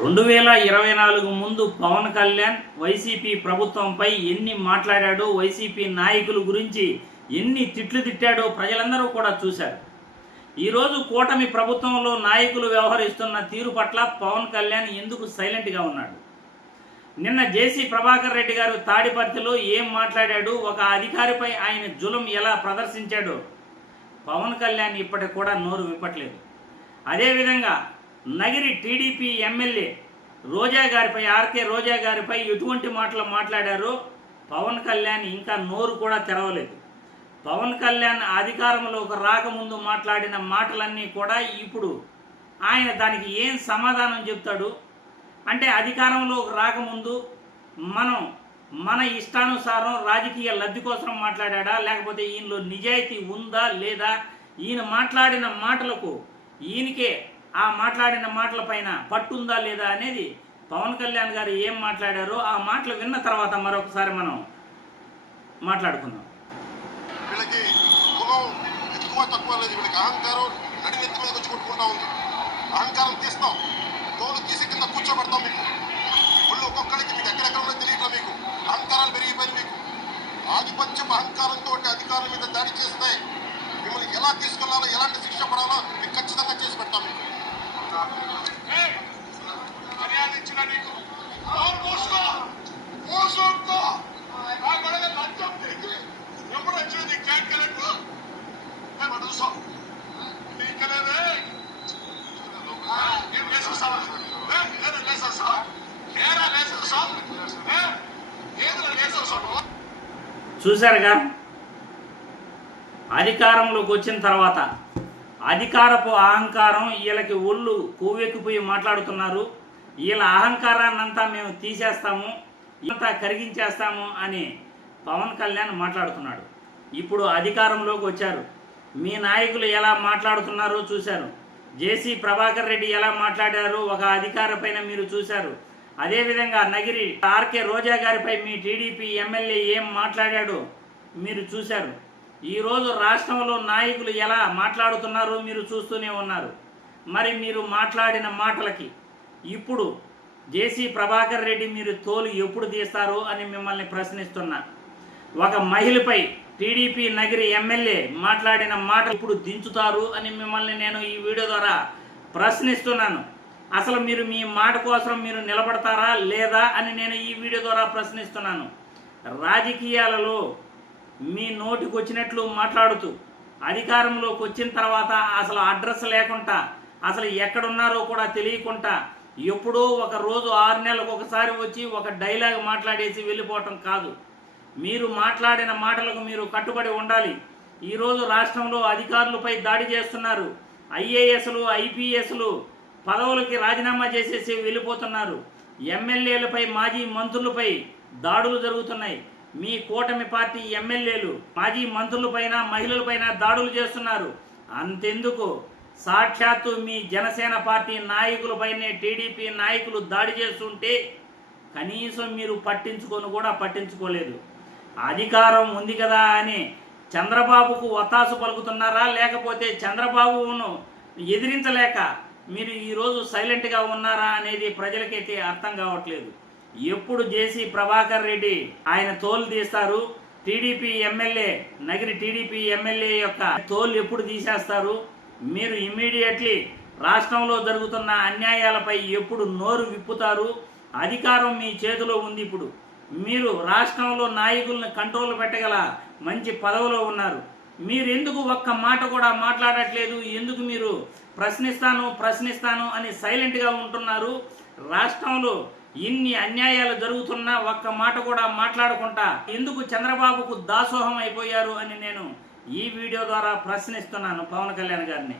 2024 ముందు పవన్ కళ్యాణ్ వైసీపీ ప్రభుత్వంపై ఎన్ని మాట్లాడాడో, వైసీపీ నాయకుల గురించి ఎన్ని తిట్లు తిట్టాడో ప్రజలందరూ కూడా చూశారు. ఈరోజు కూటమి ప్రభుత్వంలో నాయకులు వ్యవహరిస్తున్న తీరు పట్ల పవన్ కళ్యాణ్ ఎందుకు సైలెంట్గా ఉన్నాడు? నిన్న జేసీ ప్రభాకర్ రెడ్డి గారు తాడిపర్తిలో ఏం మాట్లాడాడు, ఒక అధికారిపై ఆయన జులుం ఎలా ప్రదర్శించాడో పవన్ కళ్యాణ్ ఇప్పటికి కూడా నోరు విప్పట్లేదు. అదేవిధంగా నగిరి టీడీపీ ఎమ్మెల్యే రోజా గారిపై, ఆర్కే రోజా గారిపై ఎటువంటి మాటలు మాట్లాడారో పవన్ కళ్యాణ్ ఇంకా నోరు కూడా తెరవలేదు. పవన్ కళ్యాణ్ అధికారంలోకి రాకముందు మాట్లాడిన మాటలన్నీ కూడా ఇప్పుడు ఆయన దానికి ఏం సమాధానం చెప్తాడు? అంటే అధికారంలోకి రాకముందు మన ఇష్టానుసారం రాజకీయ లబ్ధి కోసం మాట్లాడా, లేకపోతే ఈయనలో నిజాయితీ ఉందా లేదా, ఈయన మాట్లాడిన మాటలకు ఈయనకే ఆ మాట్లాడిన మాటలపైన పట్టుందా లేదా అనేది పవన్ కళ్యాణ్ గారు ఏం మాట్లాడారో ఆ మాటలు విన్న తర్వాత మరొకసారి మనం మాట్లాడుకుందాం. వీళ్ళకి కులం ఎక్కువ తక్కువ లేదు, వీళ్ళకి అహంకారం నడినెత్తి మీద వచ్చి కొట్టుకుంటా ఉంది. అహంకారం తీస్తాం, తోలు తీసి కింద కూర్చోబెడతాం. మీకు ఒళ్ళు ఒక్కొక్కరికి మీకు ఎక్కడెక్కడ తెలియట్లా. మీకు అహంకారాలు పెరిగిపోయి మీకు ఆధిపత్యం అహంకారంతో అధికారుల మీద దాడి చేస్తాయి. మిమ్మల్ని ఎలా తీసుకెళ్లాలో, ఎలాంటి శిక్ష పడాలో మీకు ఖచ్చితంగా చేసి పెడతాం. మీకు మర్యాదించిన నీకు ఎప్పుడు వచ్చిన నీకు క్యారెక్టర్ చూశారుగా, అధికారంలోకి వచ్చిన తర్వాత అధికారపు అహంకారం వీళ్ళకి ఒళ్ళు కొవ్వెక్కిపోయి మాట్లాడుతున్నారు. వీళ్ళ అహంకారాన్నంతా మేము తీసేస్తాము, ఇంతా కరిగించేస్తాము అని పవన్ కళ్యాణ్ మాట్లాడుతున్నాడు. ఇప్పుడు అధికారంలోకి వచ్చారు, మీ నాయకులు ఎలా మాట్లాడుతున్నారో చూశారు. జేసీ ప్రభాకర్ రెడ్డి ఎలా మాట్లాడారో ఒక అధికారి పైన మీరు చూశారు. అదేవిధంగా నగిరి ఆర్కే రోజా గారిపై మీ టీడీపీ ఎమ్మెల్యే ఏం మాట్లాడాడో మీరు చూశారు. ఈరోజు రాష్ట్రంలో నాయకులు ఎలా మాట్లాడుతున్నారో మీరు చూస్తూనే ఉన్నారు. మరి మీరు మాట్లాడిన మాటలకి ఇప్పుడు జేసీ ప్రభాకర్ రెడ్డి మీరు తోలు ఎప్పుడు తీస్తారు అని మిమ్మల్ని ప్రశ్నిస్తున్నా. ఒక మహిళపై టీడీపీ నగిరి ఎమ్మెల్యే మాట్లాడిన మాట ఇప్పుడు దించుతారు అని మిమ్మల్ని నేను ఈ వీడియో ద్వారా ప్రశ్నిస్తున్నాను. అసలు మీరు మీ మాట కోసం మీరు నిలబడతారా లేదా అని నేను ఈ వీడియో ద్వారా ప్రశ్నిస్తున్నాను. రాజకీయాలలో మీ నోటికి వచ్చినట్లు మాట్లాడుతూ అధికారంలోకి వచ్చిన తర్వాత అసలు అడ్రస్ లేకుండా, అసలు ఎక్కడున్నారో కూడా తెలియకుండా ఎప్పుడో ఒక రోజు 6 నెలలకు ఒకసారి వచ్చి ఒక డైలాగ్ మాట్లాడేసి వెళ్ళిపోవటం కాదు. మీరు మాట్లాడిన మాటలకు మీరు కట్టుబడి ఉండాలి. ఈరోజు రాష్ట్రంలో అధికారులపై దాడి చేస్తున్నారు. ఐఏఎస్లు, ఐపీఎస్లు పదవులకి రాజీనామా చేసేసి వెళ్ళిపోతున్నారు. ఎమ్మెల్యేలపై, మాజీ మంత్రులపై దాడులు జరుగుతున్నాయి. మీ కూటమి పార్టీ ఎమ్మెల్యేలు మాజీ మంత్రులపైన, మహిళలపైన దాడులు చేస్తున్నారు. అంతెందుకు, సాక్షాత్తు మీ జనసేన పార్టీ నాయకులపైనే టీడీపీ నాయకులు దాడి చేస్తుంటే కనీసం మీరు పట్టించుకోలేదు. అధికారం ఉంది కదా అని చంద్రబాబుకు ఒత్తాసు పలుకుతున్నారా, లేకపోతే చంద్రబాబును ఎదిరించలేక మీరు ఈరోజు సైలెంట్గా ఉన్నారా అనేది ప్రజలకైతే అర్థం కావట్లేదు. ఎప్పుడు జేసీ ప్రభాకర్ రెడ్డి ఆయన తోలు తీస్తారు? TDP MLA, Nagari TDP MLA యొక్క తోలు ఎప్పుడు తీసేస్తారు? మీరు ఇమ్మీడియట్లీ రాష్ట్రంలో జరుగుతున్న అన్యాయాలపై ఎప్పుడు నోరు విప్పుతారు? అధికారం మీ చేతిలో ఉంది. ఇప్పుడు మీరు రాష్ట్రంలో నాయకులను కంట్రోల్ పెట్టగల మంచి పదవిలో ఉన్నారు. మీరు ఎందుకు ఒక్క మాట కూడా మాట్లాడట్లేదు? ఎందుకు మీరు ప్రశ్నిస్తాను అని సైలెంట్గా ఉంటున్నారు? రాష్ట్రంలో ఇన్ని అన్యాయాలు జరుగుతున్నా ఒక్క మాట కూడా మాట్లాడకుండా ఎందుకు చంద్రబాబుకు దాసోహం అయిపోయారు అని నేను ఈ వీడియో ద్వారా ప్రశ్నిస్తున్నాను పవన్ కళ్యాణ్ గారిని.